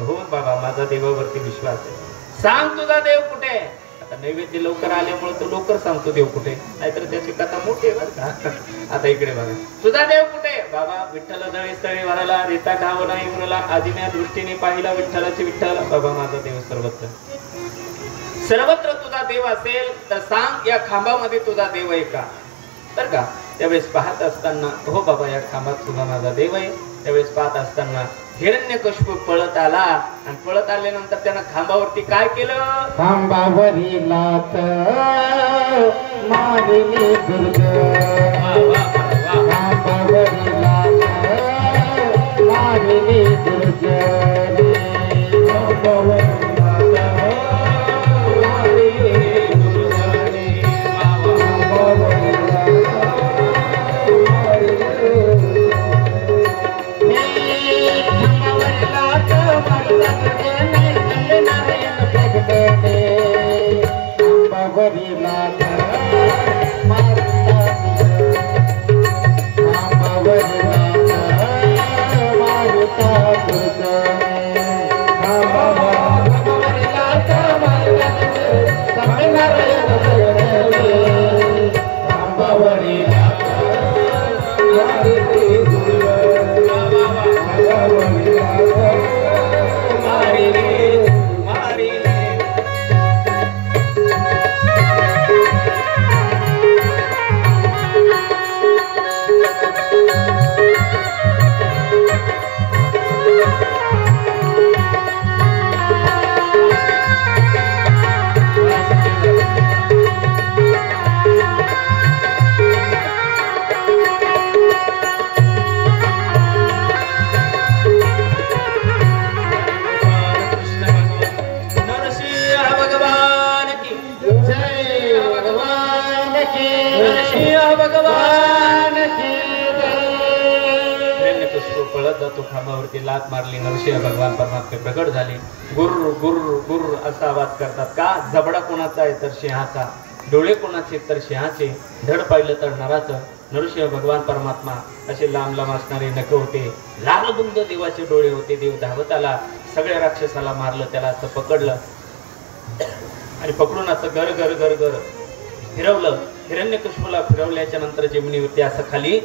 हो बाबा, माझा देवावरती विश्वास आहे. सांग तुझा देव कुठे? आता नैवेद्य लवकर आल्यामुळे तो लवकर सांगतो देव कुठे, नाहीतर त्याची कथा मोठी आहे बरं का. आता इकडे बघा, तुझा देव कुठे? बाबा विठ्ठल जळी स्थळी वराला, रीता घाव नाही उरला, आदिम्या दृष्टीने पाहिला विठ्ठलाची विठ्ठल. बाबा माझा देव सर्वत्र सर्वत्र तुझा देव असेल तर सांग, या खांबामध्ये तुझा देव आहे का? तर का त्यावेळेस पाहत असताना, हो बाबा या खांबात सुद्धा माझा देव आहे. त्यावेळेस पाहत असताना हिरण्यकशिपू पळत आला, आणि पळत आल्यानंतर त्यानं खांबावरती काय केलं? खांबावरी लात मारिली दुर्गा, खांबावरी लात मारिली दुर्गा, खांबावरती लात मारली. नरसिंह भगवान परमात्मे प्रगट झाले. गुर्र गुर्र गुर्र असा आवाज करतात. का? जबडा कोणाचा आहे तर सिंहाचा, डोळे कोणाचे तर सिंहाचे, धड पाहिलं तर नराचं. नरसिंह भगवान परमात्मा असे लांब लांब असणारे नख होते, लालबुंद देवाचे डोळे होते. देव धावत आला, सगळ्या राक्षसाला मारलं. त्याला असं पकडलं आणि पकडून असं गर गर गर गर फिरवलं. हिरण्यकशिपूला फिरवल्याच्या नंतर जमिनीवरती असं खाली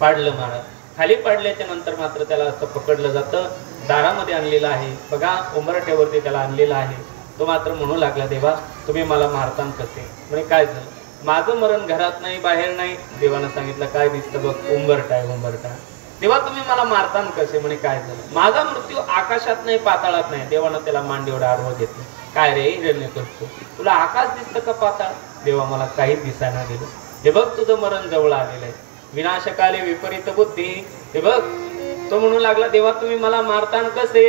पाडलं महाराज. खाली पाडल्याच्या नंतर मात्र त्याला असं पकडलं जातं, दारामध्ये आणलेलं आहे बघा, उंबरठ्यावरती त्याला आणलेलं आहे. तो मात्र म्हणू लागला, देवा तुम्ही मला मारतान कसे? म्हणजे काय झालं? माझं मरण घरात नाही, बाहेर नाही. देवानं सांगितलं, काय दिसतं बघ, उंबरठा आहे उंबरठा. देवा तुम्ही मला मारतान कसे? म्हणे काय झालं? माझा मृत्यू आकाशात नाही, पाताळात नाही. देवानं त्याला मांडीवर आडवं घेतलं. काय रे हिरण्यकश्यप, तुला आकाश दिसतं का पाताळ? देवा मला काहीच दिसायला गेलं. हे बघ तुझं मरण जवळ आलेलं आहे. विनाशकाले विपरीत बुद्धी. हे बघ तो म्हणू लागला, देवा तुम्ही मला मारतान कसे?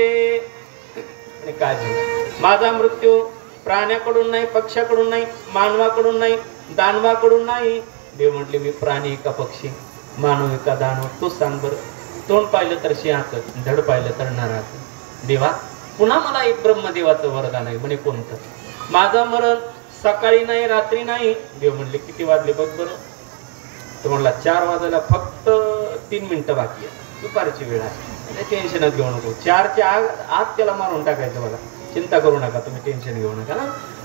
आणि काय झालं? माझा मृत्यू प्राण्याकडून नाही, पक्ष्याकडून नाही, मानवाकडून नाही, दानवाकडून नाही. देव म्हटले, मी प्राणी का पक्षी, मानव का दानव? तू सांग बरं. तोंड पाहिलं तर सिंहाचं, धड पाहिलं तर नराचं. देवा पुन्हा मला एक ब्रह्मदेवाचं वरदान आहे. म्हणे कोणतं? माझं मरण सकाळी नाही, रात्री नाही. देव म्हणले, किती वाजले बघ बरं. तो म्हणला 4 वाजायला फक्त 3 मिनिटं बाकी आहे, दुपारची वेळ आहे, टेन्शनच घेऊ नको. 4च्या आत त्याला मारून टाकायचं बघा. चिंता करू नका, तुम्ही टेन्शन घेऊ नका ना,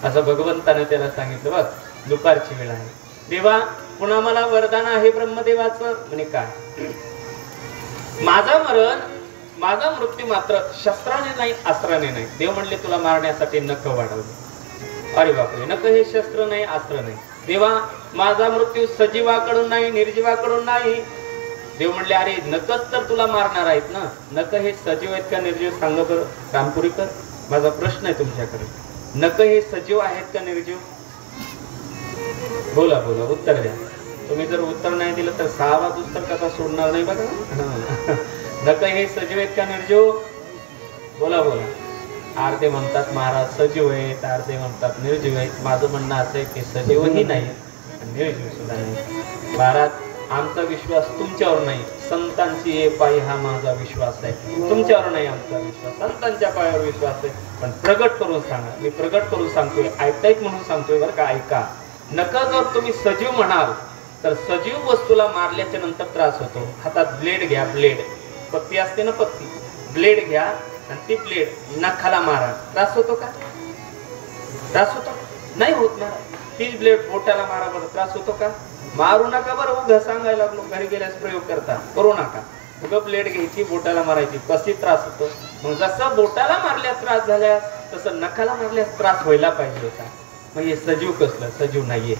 असं भगवंताने त्याला सांगितलं. बघ दुपारची वेळ आहे. देवा पुन्हा मला वरदान आहे ब्रह्मदेवाचं. म्हणे काय? माझा मृत्यू मात्र शस्त्राने नाही, अस्त्राने नाही. देव म्हणले, तुला मारण्यासाठी नख वाढवले. अरे बापरे, नख हे शस्त्र नाही, अस्त्र नाही. देवा माझा मृत्यू सजीवाकडून नाही, निर्जीवाकडून नाही. देव म्हणले, अरे नकच तर तुला मारणार आहेत ना. नख हे सजीव आहेत का निर्जीव? सांग बरं रामपुरीकर, माझा प्रश्न आहे तुमच्याकडे. नख हे सजीव आहेत का निर्जीव? बोला बोला, उत्तर द्या. तुम्ही जर उत्तर नाही दिलं तर 6 वाजूस तर कथा सोडणार नाही बघा. नख हे सजीव आहेत का निर्जीव? बोला बोला. अर्धे म्हणतात महाराज सजीव आहेत, अर्धे म्हणतात निर्जीव आहेत. माझं म्हणणं असं आहे की सजीवही नाही, निर्जीव सुद्धा नाही. महाराज आमचा विश्वास तुमच्यावर नाही, संतांची ये पायी हा माझा विश्वास आहे. तुमच्यावर नाही आमचा विश्वास, संतांच्या पायावर विश्वास आहे. पण प्रगट करून सांगा. मी प्रगट करून सांगतोय, ऐकतायत म्हणून सांगतोय बरं का. ऐका. नका जर तुम्ही सजीव म्हणाल तर सजीव वस्तूला मारल्याच्या नंतर त्रास होतो. हातात ब्लेड घ्या, ब्लेड पत्ती असते ना, पत्ती, ब्लेड घ्या आणि ती ब्लेड नखाला मारा. त्रास होतो का? त्रास होतो? नाही होत ना. तीच ब्लेड बोटाला मारा बरं, त्रास होतो का? मारू नका बरं. उगा सांगायला लागलो, घरी गेल्यास प्रयोग करता, करू नका. उगा ब्लेड घ्यायची, बोटाला मारायची, कशी त्रास होतो. मग जसं बोटाला मारल्यास त्रास झाल्यास तसं नखाला मारल्यास त्रास व्हायला पाहिजे होता. मग हे सजीव कसलं? सजीव नाहीये.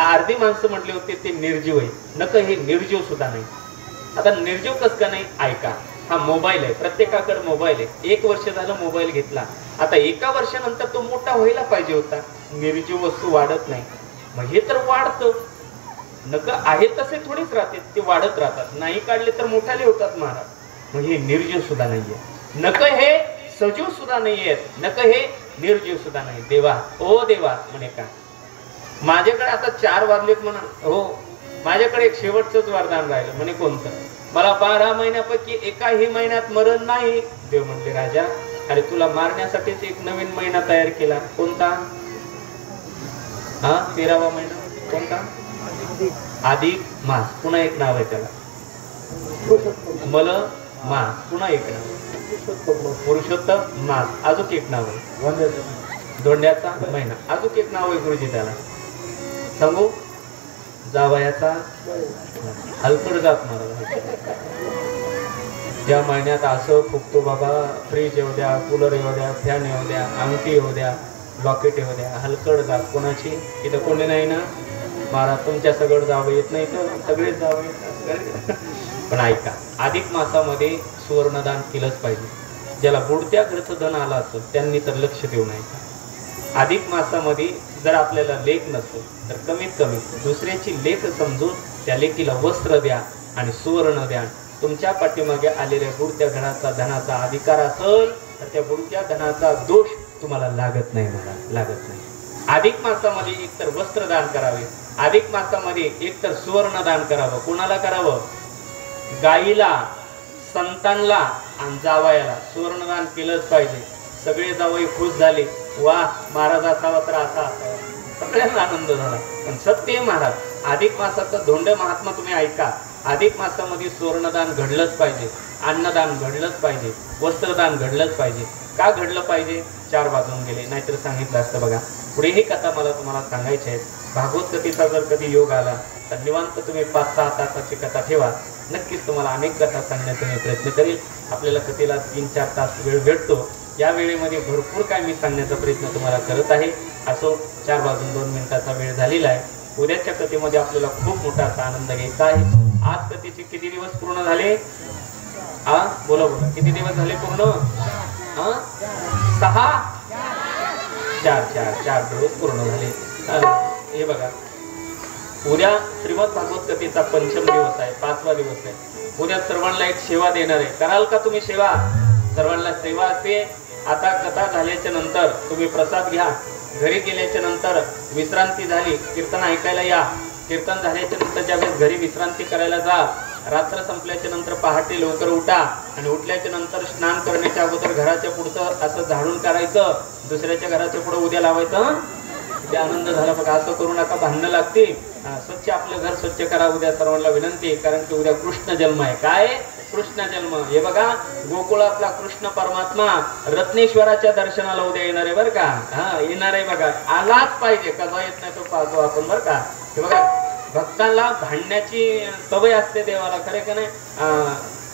अर्धी माणसं म्हटले होते ते निर्जीव आहे. नक हे निर्जीव सुद्धा नाही. आता निर्जीव कस का नाही? ऐका. हा मोबाईल आहे, प्रत्येकाकडे मोबाईल आहे. 1 वर्ष झालं मोबाईल घेतला, आता 1 वर्षानंतर तो मोठा व्हायला पाहिजे होता. निर्जीव वस्तू वाढत नाही. मग हे तर वाढतं. नक आहे तसे थोडीच राहते, ते वाढत राहतात. नाही काढले तर मोठाले होतात महाराज. मग हे निर्जीव सुद्धा नाहीये. नक हे सजीव सुद्धा नाहीये, नक हे निर्जीव सुद्धा नाही. देवा, ओ देवा म्हणे का, माझ्याकडे आता 4 वाजलेत म्हणा. हो, माझ्याकडे एक शेवटचंच वरदान राहिलं. म्हणे कोणतं? मला 12 महिन्यापैकी एकाही महिन्यात मरण नाही. देव म्हणले, राजा अरे तुला मारण्यासाठीच एक नवीन महिना तयार केला. कोणता? हा 13वा महिना. कोणता? अधिक मास. पुन्हा एक नाव आहे त्याला. मल मास. पुन्हा एक नाव पुरुषोत्तम मास. अजून एक नाव आहे धोंड्याचा महिना. अजून एक नाव आहे गुरुजी त्याला. सांगू? जावयाचा हलकड जात महाराज. त्या महिन्यात असं फुकतो बाबा, फ्रीज येऊ द्या, कूलर येऊ द्या, फॅन येऊ द्या, अंगठी येऊ द्या, लॉकेट येऊ द्या. हलकड जात कोणाची? इथं कोणी नाही ना महाराज. तुमच्या सगळं जावं येत नाही तर सगळेच जावं येत. पण ऐका, अधिक मासामध्ये सुवर्णदान केलंच पाहिजे. ज्याला बुडत्या घरचं धन आलं असेल त्यांनी तर लक्ष देऊ नये. अधिक मासामध्ये जर आपल्याला लेख नसेल तर कमीत कमी दुसऱ्याची लेख समजून त्या लेकीला वस्त्र द्या आणि सुवर्ण द्या. तुमच्या पाठीमागे आलेल्या बुडत्या धनाचा अधिकार असेल तर त्या बुडत्या धनाचा दोष तुम्हाला लागत नाही. मला लागत नाही. अधिक मासामध्ये एकतर वस्त्रदान करावे, अधिक मासामध्ये एकतर सुवर्ण दान करावं. कोणाला करावं? गाईला, संतांना आणि जावयाला सुवर्णदान केलंच पाहिजे. सगळे जावई खुश झाले. वा, महाराज असावा तर असा असावा. सगळ्यांना आनंद झाला. पण सत्य महाराज, अधिक मासाचं धोंड महात्मा तुम्ही ऐका. अधिक मासामध्ये सुवर्णदान घडलंच पाहिजे, अन्नदान घडलंच पाहिजे, वस्त्रदान घडलंच पाहिजे. का घडलं पाहिजे? 4 वाजून गेले, नाहीतर सांगितलं असतं. बघा पुढे ही कथा मला तुम्हाला सांगायची आहे. भागवत कथेचा जर कधी योग आला तर निवांत तुम्ही 5-6 तासाची कथा ठेवा. नक्कीच तुम्हाला अनेक कथा सांगण्याचा मी प्रयत्न करेल. आपल्याला कथेला 3-4 तास वेळ भेटतो. या वेळेमध्ये भरपूर काय मी सांगण्याचा प्रयत्न तुम्हाला करत आहे. असो, 4 वाजून 2 मिनिटाचा वेळ झालेला आहे. उद्याच्या कथेमध्ये आपल्याला खूप मोठा असा आनंद घ्यायचा आहे. आज कथेचे किती दिवस पूर्ण झाले? बोला बोला, किती दिवस झाले पूर्ण? 6. चार दिवस पूर्ण झाले. हे बघा, उद्या श्रीमद भागवत कथेचा पंचम दिवस आहे, 5वा दिवस आहे. उद्या सर्वांना एक सेवा देणार आहे. कराल का तुम्ही सेवा? सर्वांना सेवा असते. आता कथा झाल्याच्या नंतर तुम्ही प्रसाद घ्या. घरी गेल्याच्या नंतर विश्रांती झाली, कीर्तन ऐकायला या. कीर्तन झाल्याच्या नंतर ज्यावेळेस घरी विश्रांती करायला जा. रात्र संपल्याच्या नंतर पहाटे लवकर उठा आणि उठल्याच्या नंतर स्नान करण्याच्या अगोदर घराच्या पुढचं असं झाडून काढायचं, दुसऱ्याच्या घराच्या पुढे उद्या लावायचं. ते आनंद झाला बघा. असं करू नका, भांडणं लागते. स्वच्छ आपलं घर स्वच्छ करा. उद्या सर्वांना विनंती आहे, कारण की उद्या कृष्ण जन्म आहे. काय कृष्ण जन्म? हे बघा, गोकुळातला कृष्ण परमात्मा रत्नेश्वराच्या दर्शनाला उद्या येणार आहे बरं का. हा, येणार आहे बघा. आलाच पाहिजे, कसा येत नाही तो पाहतो आपण बरं का. हे बघा, भक्तांना भांडण्याची सवय असते देवाला, खरे का नाही?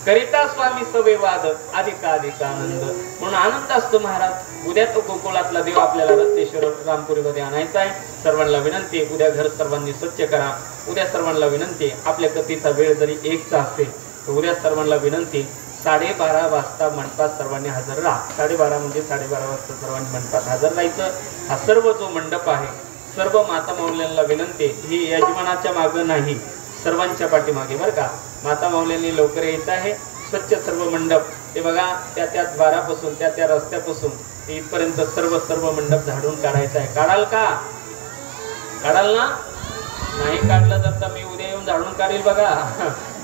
करिता स्वामी सवय वाद अधिक आनंद, म्हणून आनंद असतो महाराज. उद्या तो गोकुळातला देव आपल्याला रत्नेश्वर रामपुरीमध्ये आणायचा आहे. सर्वांना विनंती, उद्या घर सर्वांनी स्वच्छ करा. उद्या सर्वांना विनंती, आपल्या कथेचा वेळ जरी 1चा असेल तर उद्या सर्वांना विनंती 12:30 वाजता मंडपात सर्वांनी हजर राहा. 12:30 म्हणजे 12:30 वाजता सर्वांनी मंडपात हजर राहायचं. हा सर्व जो मंडप आहे, सर्व माता माऊल्यांना विनंती, ही यजमानाच्या मागं नाही, सर्वांच्या पाठीमागे बरं का. माता माऊल्यांनी लवकर यायचं आहे. स्वच्छ सर्व मंडप, ते बघा, त्या द्वारापासून त्या रस्त्यापासून इथपर्यंत सर्व मंडप झाडून काढायचा आहे. काढाल का? काढाल ना? नाही काढलं तर मी उद्या येऊन झाडून काढेल बघा.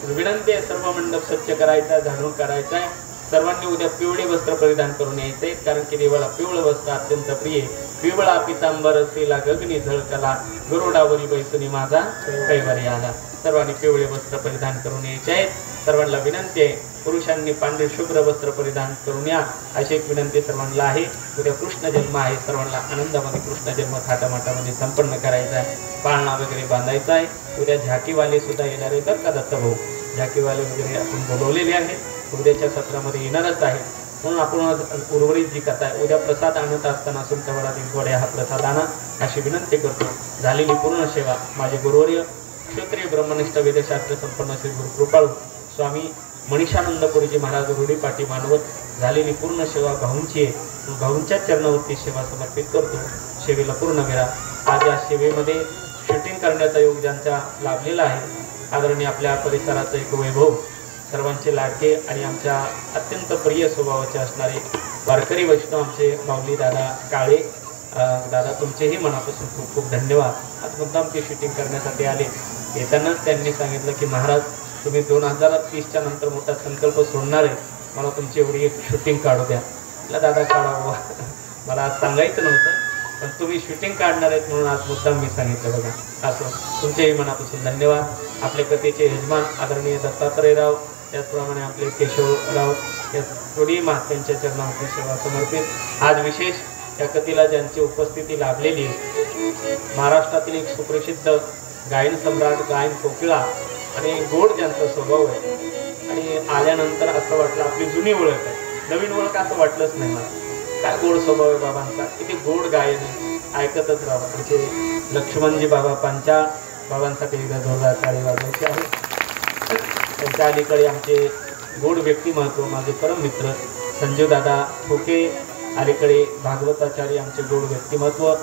विनंती आहे, सर्व मंडप स्वच्छ करायचा, झाडून काढायचा आहे. सर्वांनी उद्या पिवळे वस्त्र परिधान करून यायचे, कारण की देवाला पिवळं वस्त्र अत्यंत प्रिय. पिवळा पितांबर असेला गगनी झळकला, गरुडावरी बैसुनी माझा कैवारी आला. सर्वांनी पिवळे वस्त्र परिधान करून यायचे आहेत. सर्वांना विनंती आहे, पुरुषांनी पांढरे शुभ्र वस्त्र परिधान करून या, अशी एक विनंती सर्वांना आहे. उद्या कृष्ण जन्म आहे. सर्वांना आनंदामध्ये कृष्ण जन्म थाटामाटामध्ये संपन्न करायचा आहे. पाळणा वगैरे बांधायचा आहे. उद्या झाकीवाले सुद्धा येणार आहेत बरं का दत्तभाऊ. झाकीवाले वगैरे आपण बोलवलेले आहेत, उद्याच्या सत्रामध्ये येणारच आहे. म्हणून आपण उर्वरित जी कथा आहे, उद्या प्रसाद आणत असताना सुंठवडा दिवड्या हा प्रसाद आणा, अशी विनंती करतो. झालेली पूर्ण सेवा माझे गुरुवर्य क्षत्रिय ब्रह्मनिष्ठ वेदशास्त्र संपन्न श्री गुरु कृपाळू स्वामी मनीषानंदपुरीजी महाराज रूढी पाटी मानवत झालेली पूर्ण सेवा भाऊंची आहे. भाऊंच्या चरणावरती सेवा समर्पित करतो. सेवेला पूर्ण करा. आज या सेवेमध्ये शूटिंग करण्याचा योग ज्यांचा लाभलेला आहे, आदरणीय आपल्या परिसराचं एक वैभव, सर्वांचे लाडके आणि आमच्या अत्यंत प्रिय स्वभावाचे असणारे वारकरी वैष्णव आमचे माऊली दादा काळे. दादा, तुमचेही मनापासून खूप खूप धन्यवाद. आज मुद्दाम ते शूटिंग करण्यासाठी आले. येतानाच त्यांनी सांगितलं की महाराज, तुम्ही 2030च्या नंतर मोठा संकल्प सोडणार आहे, मला तुमची एवढी एक शूटिंग काढू द्या. म्हटलं दादा काढावं, मला आज सांगायचं नव्हतं, पण तुम्ही शूटिंग काढणार आहेत म्हणून आज मुद्दाम मी सांगितलं बघा. असं तुमचेही मनापासून धन्यवाद. आपल्या कथेचे यजमान आदरणीय दत्तात्रयराव, त्याचप्रमाणे आपले केशवराव, या थोडी महात्म्यांच्या चरणावरती सेवा समर्पित. आज विशेष या कथेला ज्यांची उपस्थिती लाभलेली आहे, महाराष्ट्रातील एक सुप्रसिद्ध गायन सम्राट, गायन कोकिळा आणि गोड ज्यांचा स्वभाव आहे, आणि आल्यानंतर असं वाटलं आपली जुनी ओळख आहे, नवीन ओळख असं वाटलंच नाही मला. काय गोड स्वभाव आहे बाबांचा, किती गोड गायन आहे, ऐकतच राहा. आमचे लक्ष्मणजी बाबा पांचाळ, बाबांसाठी एकदा जोरदार टाळी वाजवायची आहे. त्यांच्या अलीकडे आमचे गोड व्यक्तिमत्व, माझे परम मित्र संजीव दादा ठोके, अलीकडे भागवताचार्य, आमचे गोड व्यक्तिमत्व.